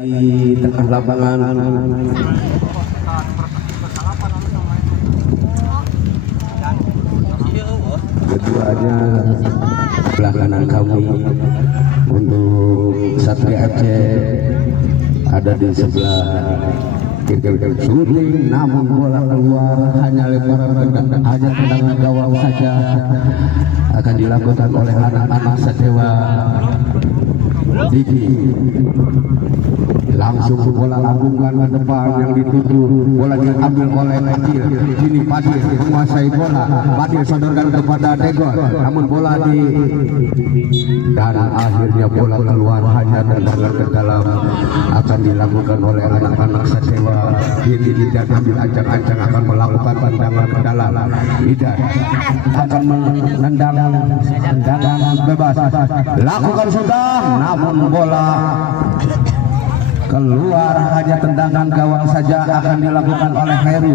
di tengah lapangan. Keduanya sebelah kanan kami untuk Satria FC ada di sebelah kiri shooting, namun bola keluar, hanya lemparan hanya tendangan gawang saja akan dilakukan oleh anak-anak Sadewa Diki. Langsung bola lambungkan ke depan yang dituju, bola diambil oleh Padil. Kini Padil menguasai bola, Padil sodorkan kepada Degol, namun bola dan akhirnya bola keluar, hanya tendangan ke dalam akan dilakukan oleh anak-anak Sadewa. Kini tidak ambil ancang-ancang akan melakukan tendangan ke dalam. Tidak akan menendang tendangan bebas, lakukan sudah, namun bola keluar, hanya tendangan gawang saja akan dilakukan oleh Heru.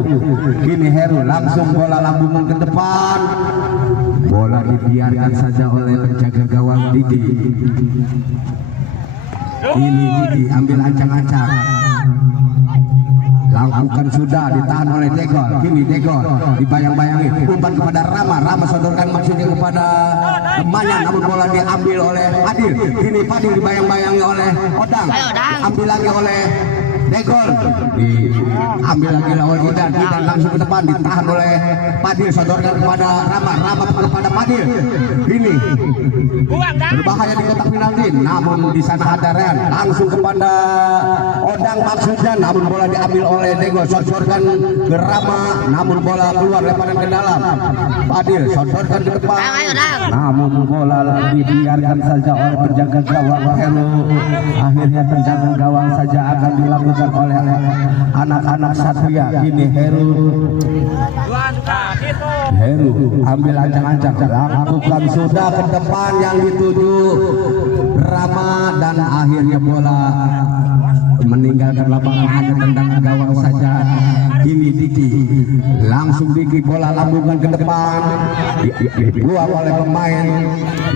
Kini Heru langsung bola lambungan ke depan, bola dibiarkan saja oleh penjaga gawang Diki. Ini Diki ambil ancang-ancang, lakukan sudah, ditahan oleh Degol. Kini Degol dibayang-bayangi, umpan kepada Rama, Rama sodorkan maksudnya kepada temannya, namun bola diambil oleh Padil. Kini Padil dibayang-bayangi oleh Odang, ambil lagi oleh Degol, diambil lagi oleh Idan. Idan langsung ke depan, ditahan oleh Padil, sodorkan kepada Rama, Rama kepada Padil. Ini berbahaya di kotak penalti, namun di sana ada Ren, langsung kepada Odang maksudnya, namun bola diambil oleh Degol, sodorkan ke Rama, namun bola keluar, lemparan ke dalam. Padil sodorkan ke depan, namun bola dibiarkan saja oleh penjaga gawang Heru. Akhirnya tendangan gawang saja akan dilakukan oleh anak-anak Satria. Kini Heru ambil ancang-ancang, lakukan sudah ke depan yang dituju Rama, dan akhirnya bola meninggalkan lapangan, hanya tendangan gawang saja. Kini Diki, langsung Diki bola lambungan ke depan, dibuang oleh pemain,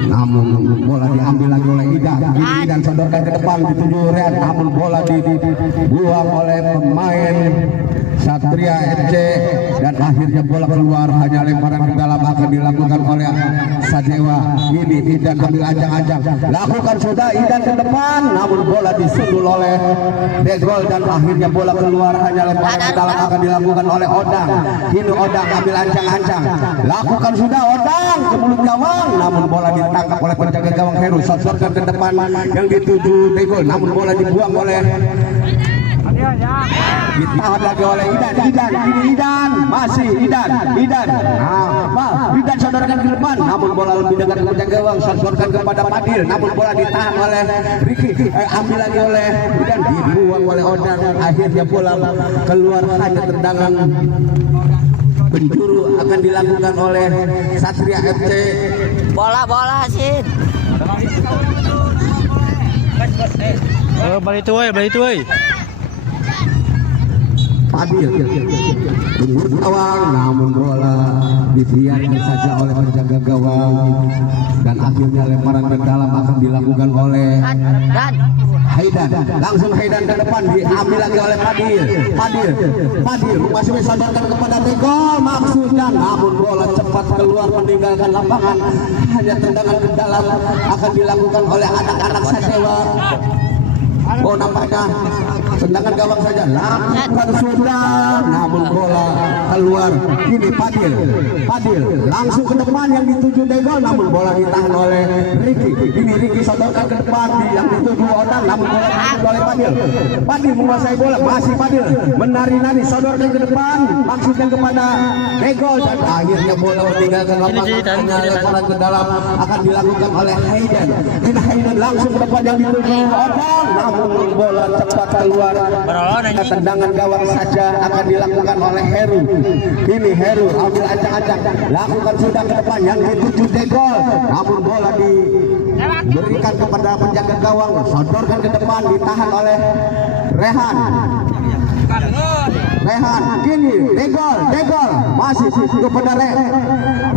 namun bola diambil lagi oleh Idan. Idan sodorkan ke depan, dituju Ren, namun bola dibuang oleh pemain Satria FC, dan akhirnya bola keluar, hanya lemparan ke dalam akan dilakukan oleh Sadewa. Ini Idan ambil ancang-ancang, lakukan sudah Idan ke depan, namun bola disundul oleh Degol, dan akhirnya bola keluar, hanya lemparan ke dalam akan dilakukan oleh Odang. Kini Odang ambil ancang-ancang, lakukan sudah Odang ke mulut gawang, namun bola ditangkap oleh penjaga gawang Heru, sodorkan ke depan yang dituju Degol, namun bola dibuang oleh, ditahan lagi oleh Idan. Ini Idan, masih Idan. Idan sodorkan ke depan, namun bola lebih dekat ke penjaga gawang, sodorkan kepada Padil, namun bola ditahan oleh Riki, ambil lagi oleh Idan, dibuang oleh Odang. Akhirnya bola keluar, hanya tendangan penjuru akan dilakukan oleh Satria FC. Bola sih. Balik itu woi. Padil tunggu gawang, namun bola dibiarkan saja oleh penjaga gawang, dan akhirnya lemparan ke dalam akan dilakukan oleh Haidan. Langsung Haidan ke depan, diambil lagi oleh Padil masih sodorkan kepada Degol maksudnya, namun bola cepat keluar meninggalkan lapangan, hanya tendangan ke dalam akan dilakukan oleh anak-anak Sadewa. Oh, nampaknya tendangan gawang saja, lakukan sudah, namun bola keluar. Kini Padil langsung ke depan yang dituju Degol, namun bola ditahan oleh Riki. Ini Riki sodorkan ke depan yang dituju Odang, namun bola ditahan oleh Padil menguasai bola, masih Padil menari-nari, sodorkan ke depan maksudnya kepada Degol, dan akhirnya bola meninggalkan lapangan, lemparan ke dalam akan dilakukan oleh Haidan. Ini Haidan langsung ke depan yang dituju Odang, namun bola cepat keluar, tendangan gawang saja akan dilakukan oleh Heru. Ini Heru ambil ancang-ancang, lakukan sudah ke depan yang dituju Degol, namun bola diberikan kepada penjaga gawang, sodorkan ke depan, ditahan oleh Rehan. Kini Degol masih kepada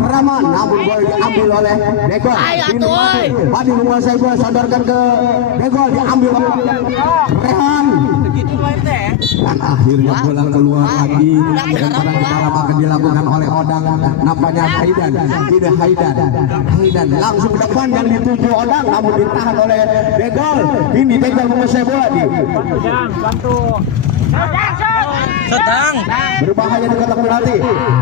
Rama, namun bola diambil oleh Degol. Padil menguasai bola, sodorkan ke Degol, diambil oleh Rehan. dan akhirnya bola keluar lagi. Lemparan ke dalam akan dilakukan oleh Odang. Nampaknya Haidan. Tidak Haidan langsung ke depan yang dituju Odang, namun ditahan oleh Degol. Ini Degol menguasai bola di. Sedang. Berbahaya di kotak penalti.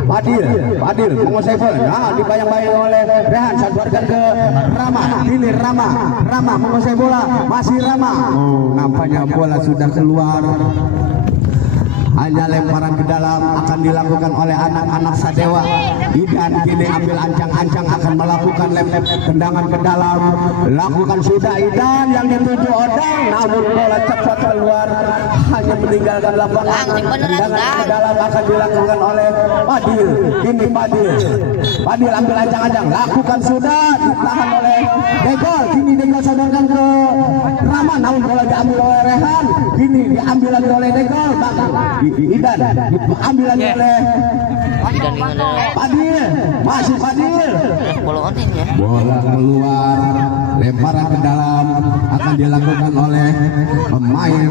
Padil menguasai bola. Nah, dibayang-bayang oleh Rehan. Sabarkan ke Rama. Ini Rama menguasai bola. Masih Rama. Oh, nampaknya bola sudah keluar. Hanya lemparan ke dalam akan dilakukan oleh anak-anak Sadewa. Idan kini ambil ancang-ancang akan melakukan tendangan ke dalam. Lakukan sudah Idan yang dituju Odang, namun bola cepat keluar hanya meninggalkan lapangan. Tendangan ke dalam akan dilakukan oleh Padil. Ini Padil ambil ancang-ancang, lakukan sudah, ditahan oleh Degol. Kini Degol sodorkan ke Rama, namun bola diambil oleh Rehan. Kini diambil lagi oleh Degol. Idan diambil lagi oleh Padil, masih Padil. Bola keluar, lemparan ke dalam akan dilakukan oleh pemain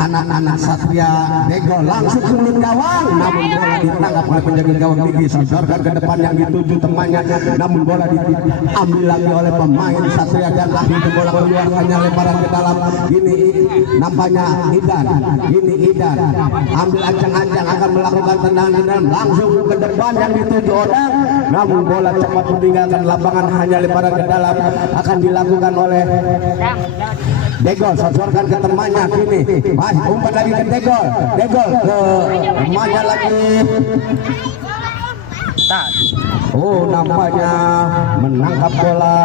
anak-anak Satria. Degol langsung sulut gawang, namun bola ditangkap oleh penjaga gawang tinggi. Sodorkan ke depan yang dituju temannya, namun bola diambil lagi oleh pemain Satria dan akhirnya bola keluar hanya lemparan ke dalam. Ini nampaknya Idan ambil ancang-ancang akan melakukan tendangan langsung ke depan yang dituju Odang, namun bola cepat meninggalkan lapangan hanya lemparan ke dalam akan dilakukan oleh Degol. Sodorkan ke temannya, kini masih umpan lagi ke Degol ke temannya lagi. Oh, nampaknya menangkap bola.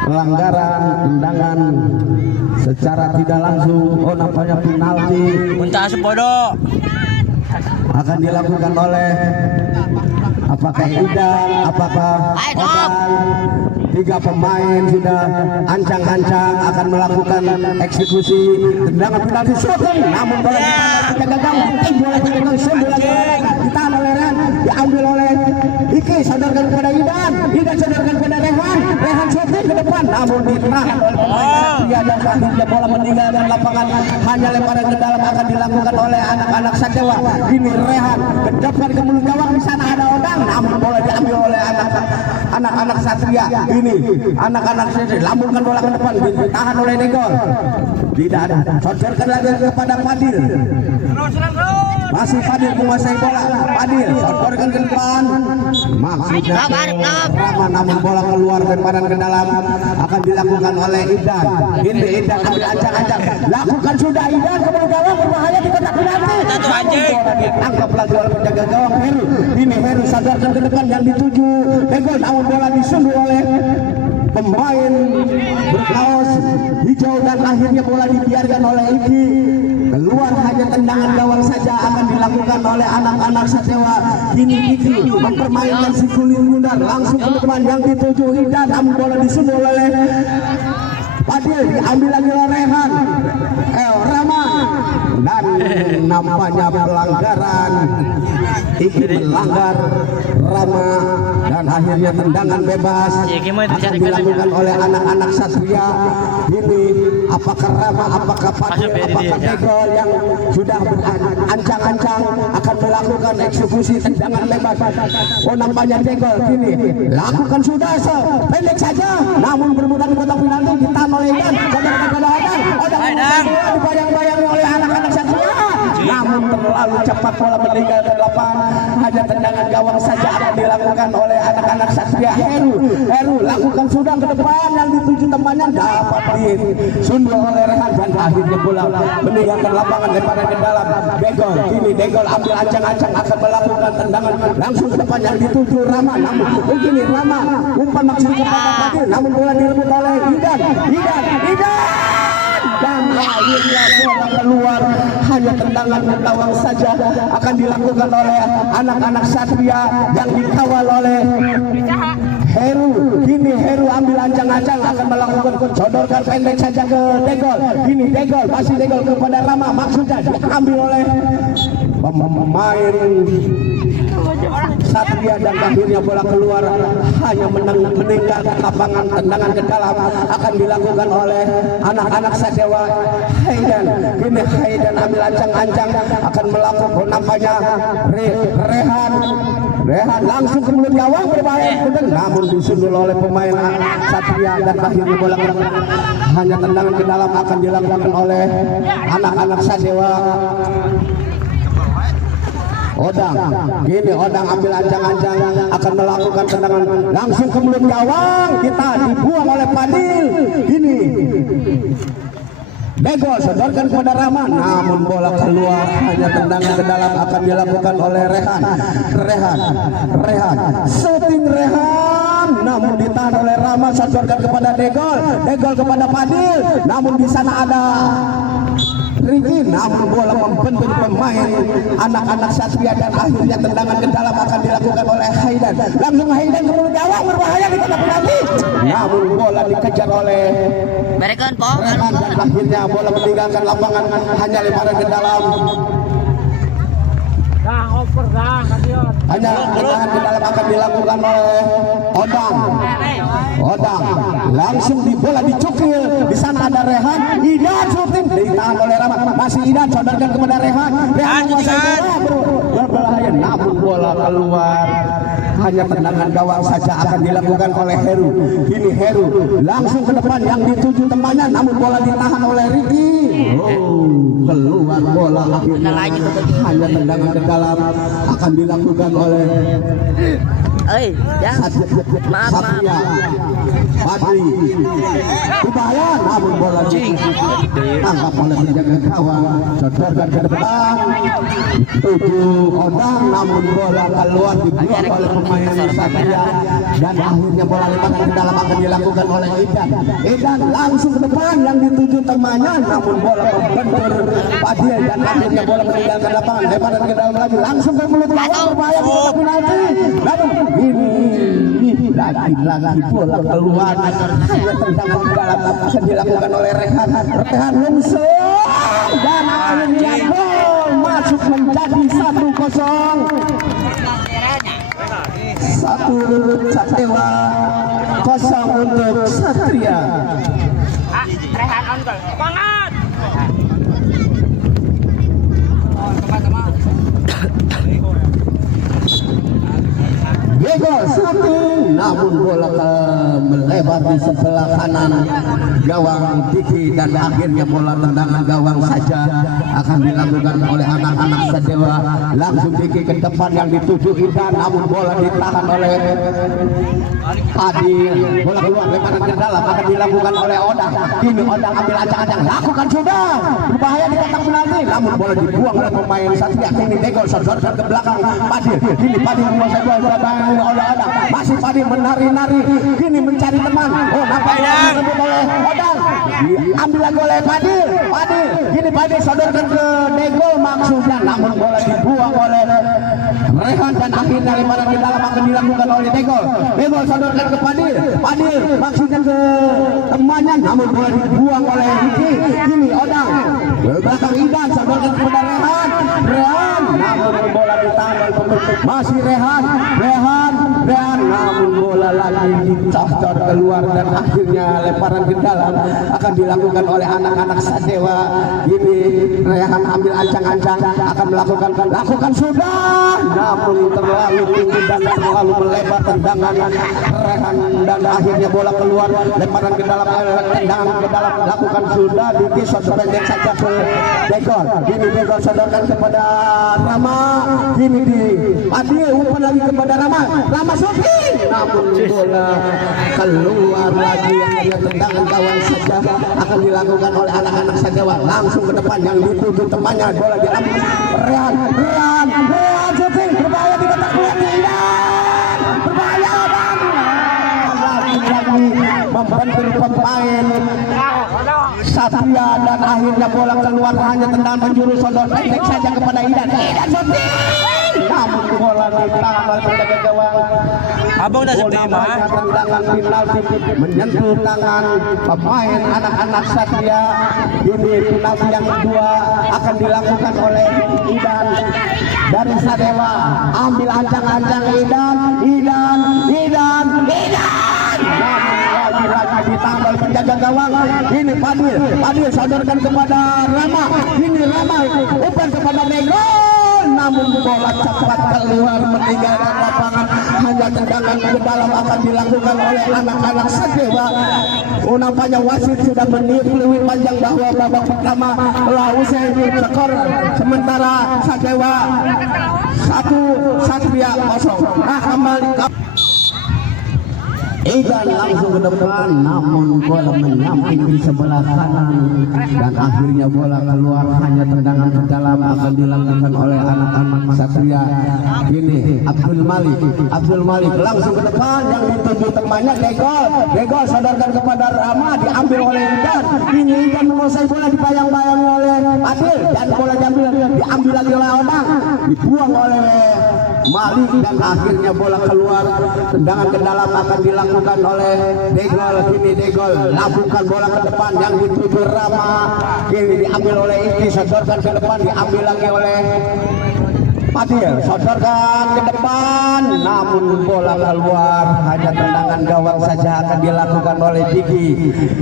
Pelanggaran tendangan secara tidak langsung. Oh, nampaknya penalti akan dilakukan oleh apakah Idan, apakah Odang. 3 pemain sudah ancang-ancang akan melakukan eksekusi tendangan penalti shooting, namun bola ditahan oleh Rehan, diambil oleh Iki, sodorkan kepada Idan sodorkan kepada Rehan shooting ke depan, namun ditahan oleh pemain Satria dan akhirnya bola meninggalkan lapangan hanya lemparan ke dalam akan dilakukan oleh anak-anak Sadewa. Ini Rehan ke depan ke mulut gawang, di sana ada Odang, namun bola diambil oleh anak-anak Satria. Ini anak-anak Satria lambungkan bola ke depan, ditahan oleh Degol. Tidak ada, sodorkan lagi kepada Padil. Masih Padil menguasai bola. Padil sodorkan ke depan, maksudnya Rama, namun bola keluar lemparan ke dalam akan dilakukan oleh Idan. Ini Idan ambil ancang-ancang, lakukan sudah Idan ke mulut gawang, berbahaya di kotak penalti. Bola ditangkap lagi oleh penjaga gawang Heru. Ini Heru sodorkan ke depan yang dituju Degol, namun bola disundur oleh pemain berkaos hijau dan akhirnya bola dibiarkan oleh Iki. Keluar hanya tendangan gawang saja akan dilakukan oleh anak-anak Sadewa. Kini Iki mempermainkan si kulit bundar langsung ke depan yang dituju Idan, namun bola disundur oleh Padil, diambil lagi oleh Rehan. Rama, dan nampaknya pelanggaran. Iki melanggar Rama dan akhirnya tendangan bebas akan dilakukan oleh anak-anak Satria. Ini apakah Rama, apakah Padil, apakah Degol yang sudah berancang-ancang akan melakukan eksekusi tendangan bebas. Oh, nampaknya Degol kini lakukan sudah pendek saja, namun bermudah di kotak penalti ditahan oleh Idan. Odang dibayang-bayangi oleh anak-anak Satria, namun terlalu cepat bola meninggalkan lapangan. Hanya tendangan gawang saja akan dilakukan oleh anak-anak Satria. Heru lakukan sudah ke depan yang dituju temannya, dapat disundur oleh Rehan dan akhirnya bola meninggalkan lapangan lemparan ke dalam. Degol, kini Degol ambil ancang-ancang akan melakukan tendangan langsung ke depan yang dituju Rama, namun begini Rama umpan maksud kepada Padil, namun bola direbut oleh Idan dan akhirnya bola keluar. Hanya tendangan ke gawang saja akan dilakukan oleh anak-anak Satria yang dikawal oleh Heru. Kini Heru ambil ancang-ancang akan melakukan sodorkan pendek saja ke Degol. Kini Degol, masih Degol kepada Rama, maksudnya diambil oleh pemain Satria dan akhirnya bola keluar hanya meninggalkan lapangan. Tendangan ke dalam akan dilakukan oleh anak-anak Sadewa. Haydan, ini Haydan ambil ancang-ancang akan melakukan namanya Rehan langsung ke mulut gawang berbahaya, namun disundul oleh pemain Satria dan akhirnya bola hanya tendangan ke dalam akan dilakukan oleh anak-anak Sadewa. Odang ambil ancang-ancang akan melakukan tendangan langsung ke mulut gawang, kita dibuang oleh Padil. Ini Degol sodorkan kepada Rahman, namun bola keluar hanya tendangan ke dalam akan dilakukan oleh Rehan. Shooting Rehan, namun ditahan oleh Rahman, sodorkan kepada Degol kepada Padil, namun di sana ada Riki, namun bola membentur pemain anak-anak Satria dan akhirnya tendangan ke dalam akan dilakukan oleh Haydan. Langsung Haydan ke mulut gawang berbahaya di kotak penalti. Namun bola dikejar oleh Rehan dan akhirnya bola meninggalkan lapangan hanya lemparan ke dalam. Hanya tendangan ke dalam akan dilakukan oleh Odang langsung di bola dicukil. Di sana ada Rehan, Idan shooting ditahan oleh Rahmat, masih Idan sodorkan kepada Rehan menguasai bola berbahaya, namun bola keluar. Hanya tendangan gawang saja akan dilakukan oleh Heru. Ini Heru langsung ke depan yang dituju temannya, namun bola ditahan oleh Riki. Keluar bola akhirnya hanya tendangan ke dalam akan dilakukan oleh Satria. Padri berbahaya, namun bola tangkap oleh penjaga gawang, sodorkan ke depan tuju Odang, namun bola keluar dibuang oleh pemain Satria dan akhirnya bola lemparan ke dalam akan dilakukan oleh Idan langsung ke depan yang dituju temannya, namun bola membentur Padil dan akhirnya bola meninggalkan lapangan. Lemparan ke dalam lagi langsung ke mulut gawang berbahaya di kotak penalti. Namun ini lagi bola keluar hanya tendangan ke dalam akan dilakukan oleh Rehan lungsur dan akhirnya gol masuk menjadi 1-0. Sadewa 0 untuk Satria. Rehan unggul. Semangat. Degol shooting, namun bola melebar di sebelah kanan gawang Diki dan akhirnya bola tendangan gawang saja akan dilakukan oleh anak-anak Sadewa. Langsung Diki ke depan yang dituju Idan, namun bola ditahan oleh Adil. Bola keluar lemparan ke dalam akan dilakukan oleh Odang. Kini Odang ambil ancang-ancang, lakukan sudah berbahaya di kotak penalti, namun bola dibuang oleh pemain Satria. Kini Degol sodorkan ke belakang Padil. Kini Padil menguasai bola oleh Odang, masih Padil menari-nari, kini mencari teman. Nampaknya disebut oleh Odang, diambil lagi oleh Padil. Kini Padil sodorkan ke Degol maksudnya, namun bola dibuang oleh Rehan dan akhirnya lemparan ke dalam akan dilakukan oleh Degol sodorkan ke Padil maksudnya ke temannya, namun bola dibuang oleh Riki. Kini Odang belakang Idan sodorkan kepada Rehan, namun bola ditahan oleh pemain masih Rehan, namun bola lagi dicocor keluar dan akhirnya lemparan ke dalam akan dilakukan oleh anak-anak Sadewa. Ini Rehan ambil ancang-ancang akan lakukan sudah, namun terlalu tinggi dan terlalu melebar tendangan Rehan dan akhirnya bola keluar, lemparan ke dalam, tendangan ke dalam, lakukan sudah, Diki pendek saja ke Degol. Ini Degol sodorkan kepada Rama, kini di Adil umpan lagi kepada Rama shooting, namun bola keluar lagi. Hanya tendangan gawang saja akan dilakukan oleh anak-anak Sadewa. Langsung ke depan yang dituju temannya, bola diambil Rehan shooting berbahaya di kotak penalti. Berbahaya dan lagi membentur pemain Satria dan akhirnya bola keluar hanya tendangan penjuru sodor pendek saja kepada Idan shooting. namun bola ditahan oleh penjaga gawang. Abang dah sedih mah. Tendangan penalti menyentuh tangan pemain anak-anak Satria. Ini penalti yang kedua akan dilakukan oleh Idan dari Sadewa. Ambil ancang-ancang Idan. Namun lagi ditambal penjaga gawang. Ini Padil sodorkan kepada Rama. Ini Rama umpan kepada Negol. Namun bola cepat keluar meninggalkan lapangan. Hanya tendangan ke dalam akan dilakukan oleh anak-anak Sadewa. Nampaknya wasit sudah meniup peluit panjang bahwa babak pertama telah usai. Skor sementara Sadewa 1, Satria 0. Nah, kembali Idan langsung ke depan, namun bola menyamping di sebelah kanan dan akhirnya bola keluar. Hanya tendangan ke dalam akan dilakukan oleh anak-anak Satria. Ini Abdul Malik langsung ke depan, yang dituju temannya Degol sodorkan kepada Rama, diambil oleh Idan. Ini Idan menguasai bola, dipayang-bayangi oleh Adil dan bola diambil lagi oleh Odang, dibuang oleh Malik dan akhirnya bola keluar. Tendangan ke dalam akan dilakukan oleh Degol. Kini Degol lakukan bola ke depan yang dituju Rama. Kini diambil oleh Iki, sodorkan ke depan, diambil lagi oleh Padil, sodorkan ke depan, namun bola keluar. Hanya tendangan gawang saja akan dilakukan oleh Diki.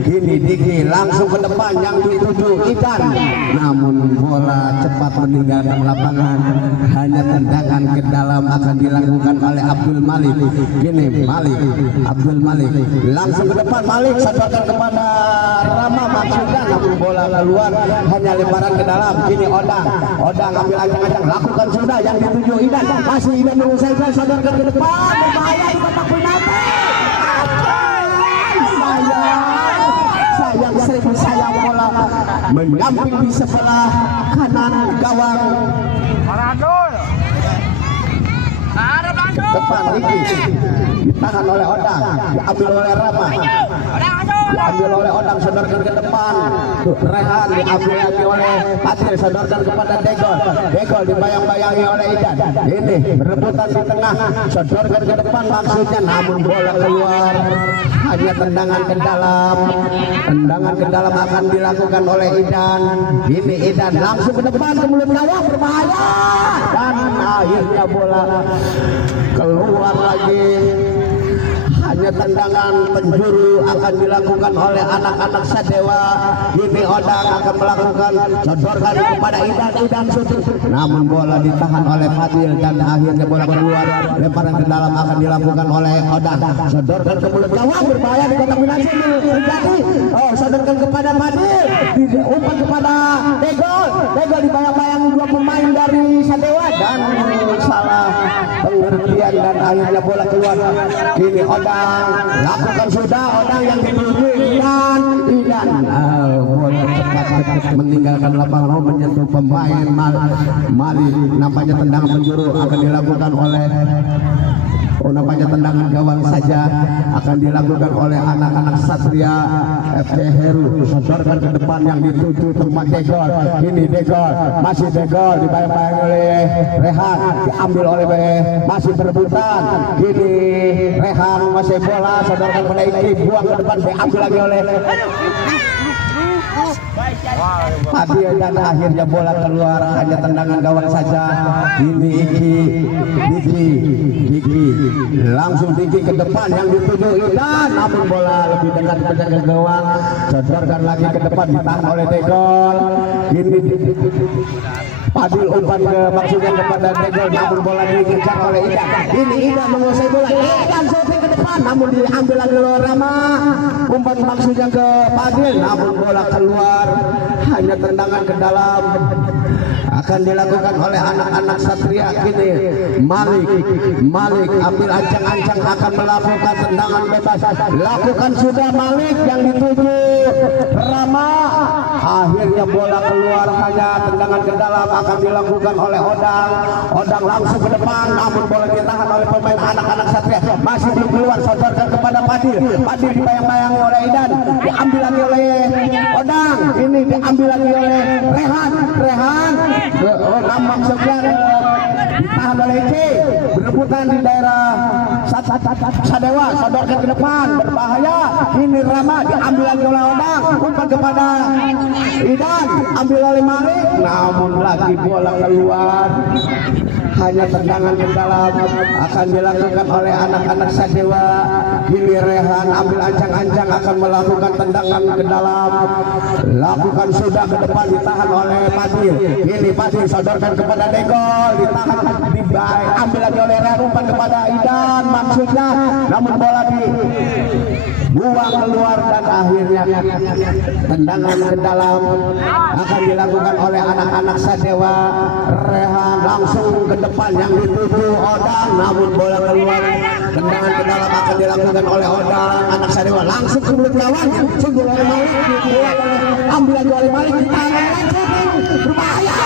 Kini Diki langsung ke depan yang dituju Idan, namun bola cepat meninggalkan lapangan. Hanya tendangan ke dalam akan dilakukan oleh Abdul Malik. Kini Abdul Malik langsung ke depan, Malik sodorkan kepada Rama maksudnya, namun bola keluar. Hanya lemparan ke dalam. Kini Odang ambil ancang-ancang, lakukan sudah yang dituju Idan. Masih Idan menguasai bola, sodorkan ke depan, berbahaya di kotak penalti. Sayang bola menyamping di sebelah kanan gawang. Depan Riki ditahan oleh Odang, diambil oleh Rama, diambil oleh Odang, sodorkan ke depan. Rehan diambil lagi oleh Padil, sodorkan kepada Degol dibayang-bayangi oleh Idan. Ini berebutan di tengah, sodorkan ke depan maksudnya, namun bola keluar. Hanya tendangan ke dalam akan dilakukan oleh Idan. Ini Idan langsung ke depan ke mulut gawang, berbahaya dan akhirnya bola keluar lagi. Hanya tendangan penjuru akan dilakukan oleh anak-anak Sadewa. Ini Odang akan melakukan, sodorkan kepada Idan syuting, namun bola ditahan oleh Fadil dan akhirnya bola keluar. Lemparan ke dalam akan dilakukan oleh Odang, sodorkan ke mulut gawang, berbahaya di kotak penalti terjadi. Sodorkan kepada Fadil, umpan kepada Degol dibayang-bayang dua pemain dari Sadewa dan salah pengertian dan akhirnya bola keluar. Kini Odang lakukan sudah, Odang yang dituju Idan. Bola cepat meninggalkan lapangan, menyentuh pemain Mali. Nampaknya tendangan penjuru akan dilakukan oleh nampaknya tendangan gawang saja akan dilakukan oleh anak-anak Satria FC Heru. Sodorkan ke depan yang dituju teman Degol. Ini masih Degol dibayang-bayang oleh Rehan, diambil oleh masih berebutan. Ini Rehan masih bola, sodorkan pada Iki, buang ke depan, diambil lagi oleh Padil dan akhirnya bola keluar. Hanya tendangan gawang saja. Ini Diki langsung Diki ke depan yang dituju Idan, namun bola lebih dekat penjaga gawang, sodorkan lagi ke depan, ditahan oleh Degol. Ini Padil umpan ke maksudnya kepada Degol, namun bola dikejar oleh Idan. Ini Idan menguasai bola, Idan shooting ke depan, namun diambil lagi oleh Rama. Umpan maksudnya ke Padil, namun bola keluar. Hanya tendangan ke dalam akan dilakukan oleh anak-anak Satria. Kini Malik ambil ancang-ancang akan melakukan tendangan bebas. Lakukan sudah Malik yang dituju Rama. Akhirnya bola keluar. Hanya tendangan ke dalam akan dilakukan oleh Odang langsung ke depan, namun bola ditahan oleh pemain anak-anak Satria. Masih belum keluar, sodorkan kepada Padil dibayang-bayangi oleh Idan, diambil lagi oleh Odang. Ini diambil lagi oleh Rehan maksudnya ditahan oleh dikumpulkan di daerah Sadewa, sodorkan ke depan, berbahaya. Ini Rama diambil lagi oleh Odang, umpan kepada Idan, ambil oleh Malik, namun lagi bola keluar. Hanya tendangan ke dalam akan dilakukan oleh anak-anak Sadewa. Ini Rehan ambil ancang-ancang akan melakukan tendangan ke dalam, lakukan sudah ke depan, ditahan oleh Padil. Ini Padil sodorkan kepada Degol, ditahan, diambil lagi oleh Rehan, umpan kepada Idan maksudnya, namun bola dibuang keluar dan akhirnya tendangan ke dalam akan dilakukan oleh anak-anak Sadewa. Rehan langsung ke depan yang dituju Odang, namun bola keluar. Tendangan ke dalam akan dilakukan oleh Odang. Anak Sadewa langsung ke mulut lawan, sungguh oleh Malik, ambil lagi oleh Malik, ditahan berbahaya.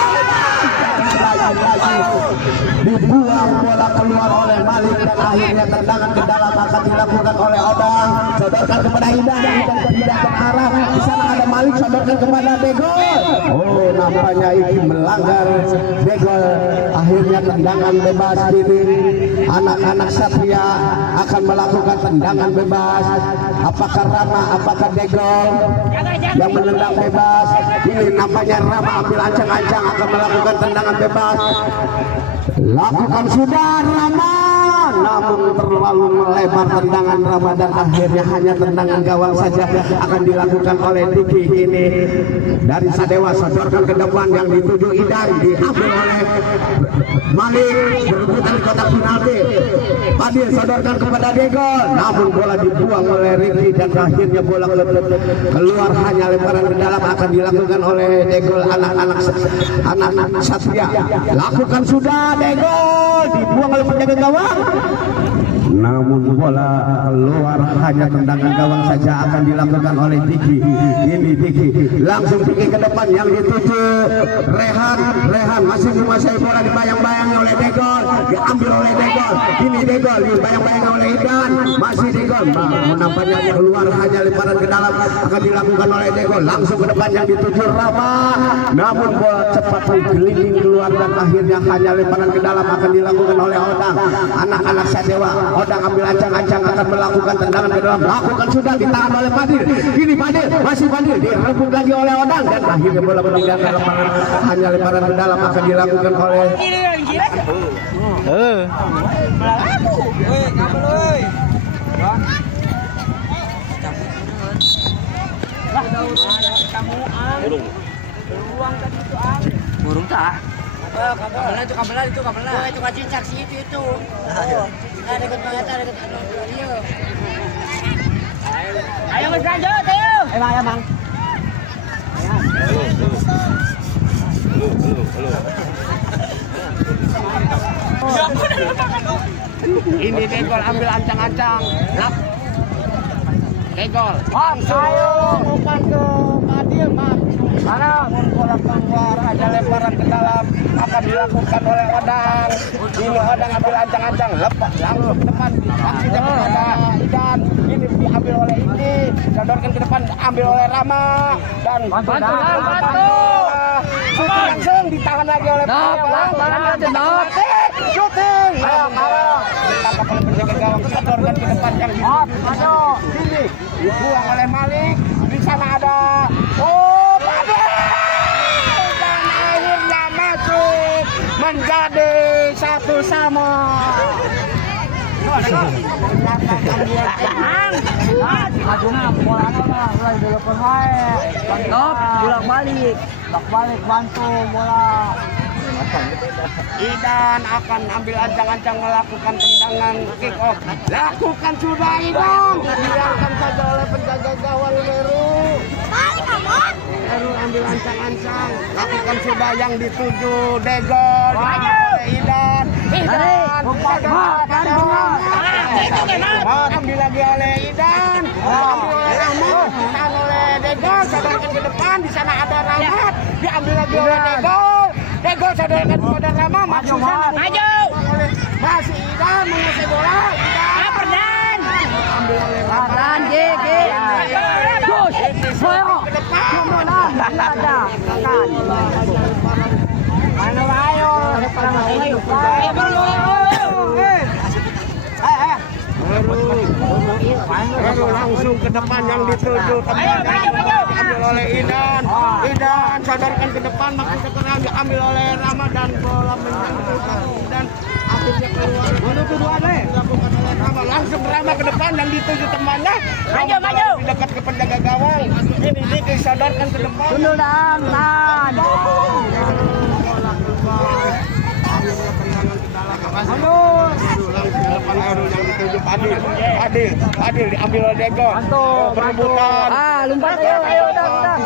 Dibuang bola keluar oleh Malik dan akhirnya tendangan ke dalam akan dilakukan oleh Odang. Sodorkan kepada Idan, tidak ke arah. Di sana ada Malik, sodorkan kepada Degol. Oh, nampaknya ini melanggar Degol. Akhirnya tendangan bebas ini. Anak-anak Satria akan melakukan tendangan bebas. Apakah Rama, apakah Degol yang menendang bebas? Ini nampaknya Rama ambil ancang-ancang akan melakukan tendangan bebas. Lakukan sudah Rama, namun terlalu melebar tendangan Rama dan akhirnya hanya tendangan gawang saja akan dilakukan oleh Diki. Ini dari Sadewa, sodorkan ke depan yang dituju Idan, diambil oleh Malik, berebutan di kotak penalti. Padil sodorkan kepada Degol, namun bola dibuang oleh Riki dan akhirnya bola keluar, hanya lemparan ke dalam akan dilakukan oleh Degol. Anak-anak Satria lakukan sudah, Degol dibuang oleh penjaga gawang, namun bola keluar, hanya tendangan gawang saja akan dilakukan oleh Diki. Ini Diki langsung Diki ke depan yang dituju Rehan masih menguasai bola, dibayang-bayangi oleh Degol, diambil oleh Degol. Ini Degol dibayang-bayangi oleh Idan, masih Degol, nampaknya keluar, hanya lemparan ke dalam akan dilakukan oleh Degol. Langsung ke depan yang dituju Rama, namun bola cepat menggelinding keluar dan akhirnya hanya lemparan ke dalam akan dilakukan oleh Odang. Anak-anak Sadewa, Odang ambil ancang-ancang akan melakukan tendangan ke dalam, lakukan sudah, ditahan oleh Padil. Ini Padil, masih Padil, direbut lagi oleh Odang dan akhirnya bola meninggalkan lemparan, hanya lemparan ke dalam akan dilakukan oleh burung tak? Kabelan itu. Itu kacing saksi itu. Ada dekat dia. Ayo Mas lanjut, ayo. Ayo Bang. Ini Degol ambil ancang-ancang. Degol. Ayo umpan ke Padil, Mas. Mana bola keluar, ada lemparan ke dalam akan dilakukan oleh Odang. Ini Odang ambil ancang-ancang, lepas langsung ke depan, aksinya kepada Idan. Ini diambil oleh ini, sodorkan ke depan, ambil oleh Rama dan bantu. Langsung ditahan lagi oleh shooting. Ditangkap oleh penjaga gawang, sodorkan ke depan yang ini dibuang oleh Malik. Di sana ada dan akhirnya masuk menjadi 1-1. Bolak-balik bantu bola. Idan akan ambil ancang-ancang melakukan tendangan kick off. Lakukan sudah Idan. Dibiarkan saja oleh penjaga gawang Meru. Meru ambil ancang-ancang. Lakukan sudah yang dituju Degol. Idan. Ambil lagi oleh Idan. Ambil oleh Rahmat. Ditahan oleh Degol. Sodorkan ke depan. Di sana ada Rahmat. Diambil lagi oleh Degol. Degol sodorkan kepada Rama. Maju. Masih Idan menguasai bola. Perdan. Ambil oleh Perdan. Gus. Ke depan. Ayo. Baru langsung ke depan yang dituju tempatnya diambil oleh Idan. Idan sodorkan ke depan, maksudnya sekarang diambil oleh Rama dan bola menyentuh kaki Idan. Akhirnya keluar. Menuju dua deh. Dilakukan oleh Rama, langsung Rama ke depan dan dituju temannya. Maju. Di dekat ke penjaga gawang. Ini Diki sodorkan ke depan. Dulu dang, tan. Bola keluar. Akhirnya tendangan ke dalam. Langsung depan Herul yang dituju Adil diambil oleh Degol. Perebutan. Lompat ayo dah.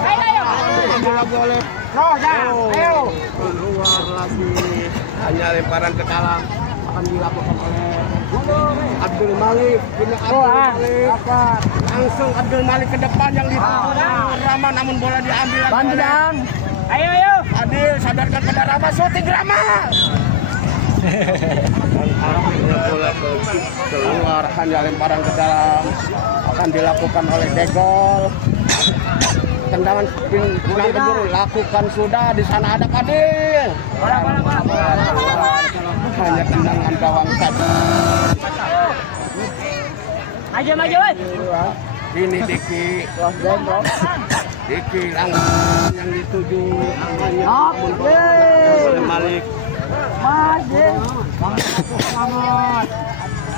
Ambil lagi oleh ayo. Keluar lagi. Hanya lemparan ke dalam akan dilakukan oleh Abdul Malik. Langsung Abdul Malik ke depan yang dituju Rama, namun bola diambil lagi. Bantu dang. Ayo. Adil sadarkan pada Rama, syuting Rama. Dan akhirnya bola keluar, hanya lemparan ke dalam akan dilakukan oleh Degol. Tendangan pinang kedua lakukan sudah, di sana ada Adil. Hanya tendangan gawang saja. Maju. Ini Diki langsung yang dituju namanya oleh Malik.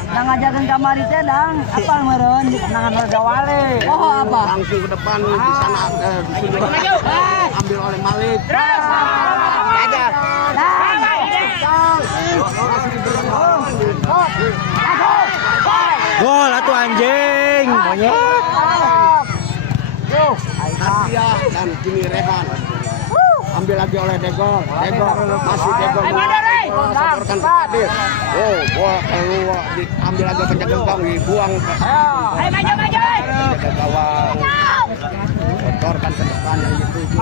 Yang ngajakin kamari teh dang, apa meureun kenangan harga wale. Oh apa? Langsung ke depan di sana ambil oleh Malik. Gol atuh anjing. Monyet. Asia dan kini Rehan. Ambil lagi oleh Degol. Masih Degol. Sabarkan ke Adil. Bola keluar, diambil lagi penjaga gawang, dibuang. Ayo maju. Penjaga gawang. Kotorkan ke depan yang dituju.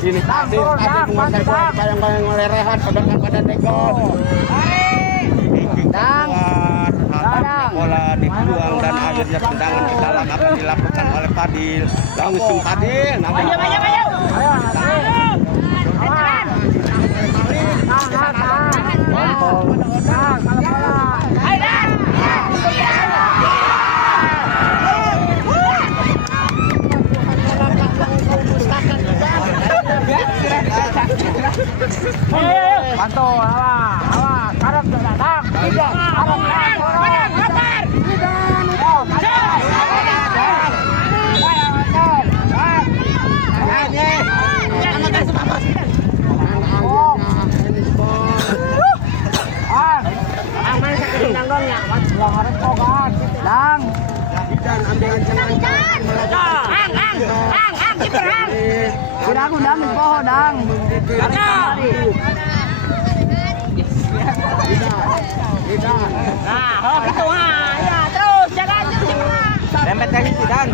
Ini Adil menguasai bola, bayang-bayang oleh Rehan, sadarkan pada Degol. Bola dibuang dan akhirnya tendangan ke dalam akan dilakukan oleh Padil. Langsung Padil. Bantu, awas, harap datang. Tidak, harap Lang. Dan ambil ancaman. Kira aku dang poho dang. Oh gitu ya terus jalan terus. Lempet kaki si Dan.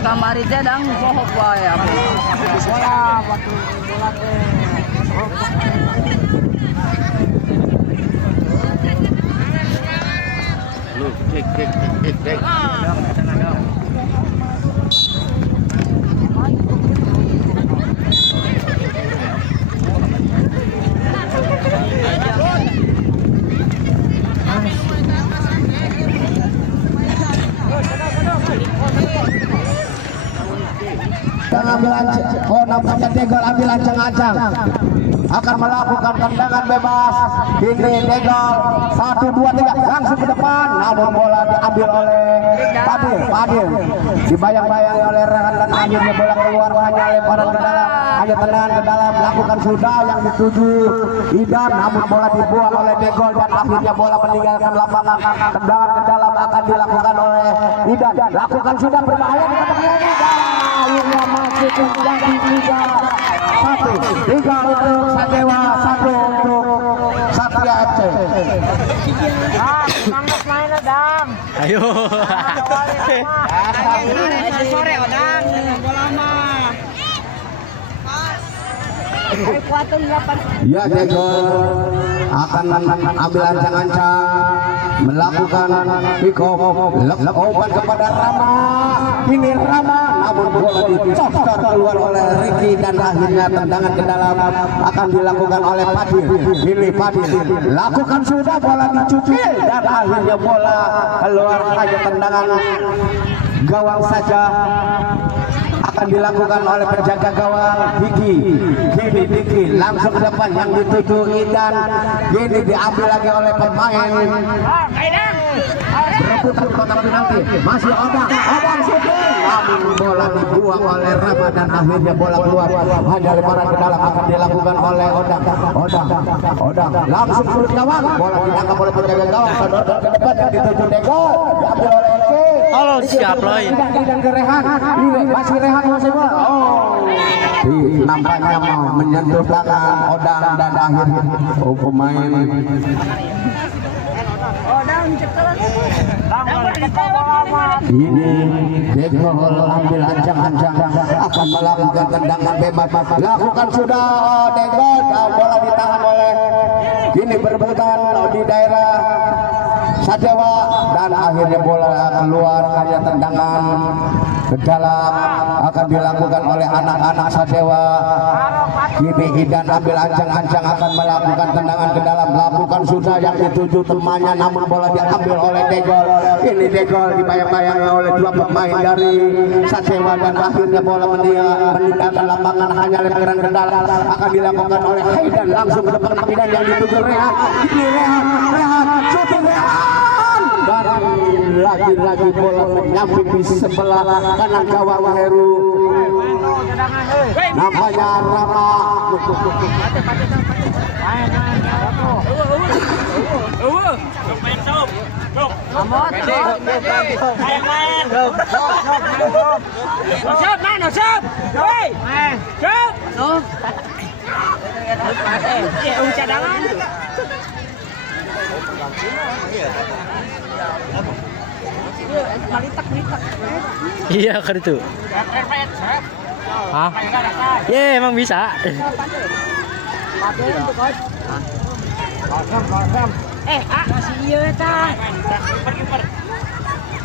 Kamari teh dang poho wae apa. Bola batu bola teh. Cek. Nampaknya Degol ambil ancang-ancang akan melakukan tendangan bebas. Ini Degol 1, 2, 3 langsung ke depan, namun bola diambil oleh Padil. Dibayang-bayangi oleh Rehan dan akhirnya bola keluar, hanya lemparan ke dalam, hanya tendangan ke dalam, lakukan sudah yang dituju Idan, namun bola dibuang oleh Degol dan akhirnya bola meninggalkan lapangan. Tendangan ke dalam akan dilakukan oleh Idan, lakukan sudah berbahaya di kotak akhirnya masuk menjadi 3 untuk Sadewa, 1 untuk Satria FC. Semangat main dang. Ayo. Sore dang bola mah. Ya Degol akan ambil ancang-ancang melakukan pick up open kepada Rama. Ini Rama, namun bola dicopter keluar oleh Ricky dan akhirnya tendangan ke dalam akan dilakukan oleh Fadil. Ini Fadil lakukan sudah, bola dicukil dan akhirnya bola keluar, hanya tendangan gawang saja akan dilakukan oleh penjaga gawang Diki. Gini Diki langsung ke depan yang dituju Idan. Gini diambil lagi oleh pemain. Berebutan kotak penalti. Masih Odang syuting. Namun bola dibuang oleh Rama dan akhirnya bola keluar. Hanya lemparan ke dalam akan dilakukan oleh Odang. Langsung sulut gawang. Bola ditangkap oleh penjaga gawang. Sodor ke depan yang dituju Dego. Diambil oleh Eki. Halo, siap lain. Dan ke Rehan. Masih Rehan masih bola. Nampaknya mau menyentuh tangan Odang dan akhirnya pemain ini Degol ambil ancang-ancang akan melakukan tendangan bebas. Lakukan sudah Degol, bola ditahan oleh ini berebutan di daerah Sadewa dan akhirnya bola keluar, hanya tendangan ke dalam akan dilakukan oleh anak-anak Sadewa. Kini Idan ambil ancang-ancang akan melakukan tendangan ke dalam, lakukan sudah yang dituju temannya, namun bola diambil oleh Degol. Ini Degol dibayang-bayang oleh dua pemain dari Sadewa dan akhirnya bola meninggalkan lapangan, hanya lemparan ke dalam akan dilakukan oleh Haidan langsung ke depan Haidan yang dituju Rehan. Ini Rehan syuting Rehan dan lagi-lagi bola menyamping di sebelah kanan gawang Heru. Namanya Rama. Iya kan itu. Hah? Ya emang bisa.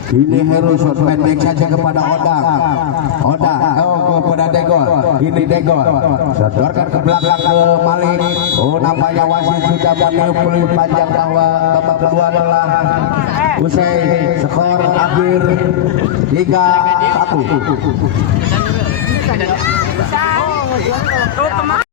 Ini Heru shot pendek saja kepada kepada Degol. Ini Degol sodorkan ke belakang ke Malik. Nampaknya wasit sudah meniup panjang bahwa babak kedua telah usai. Skor akhir 3-1.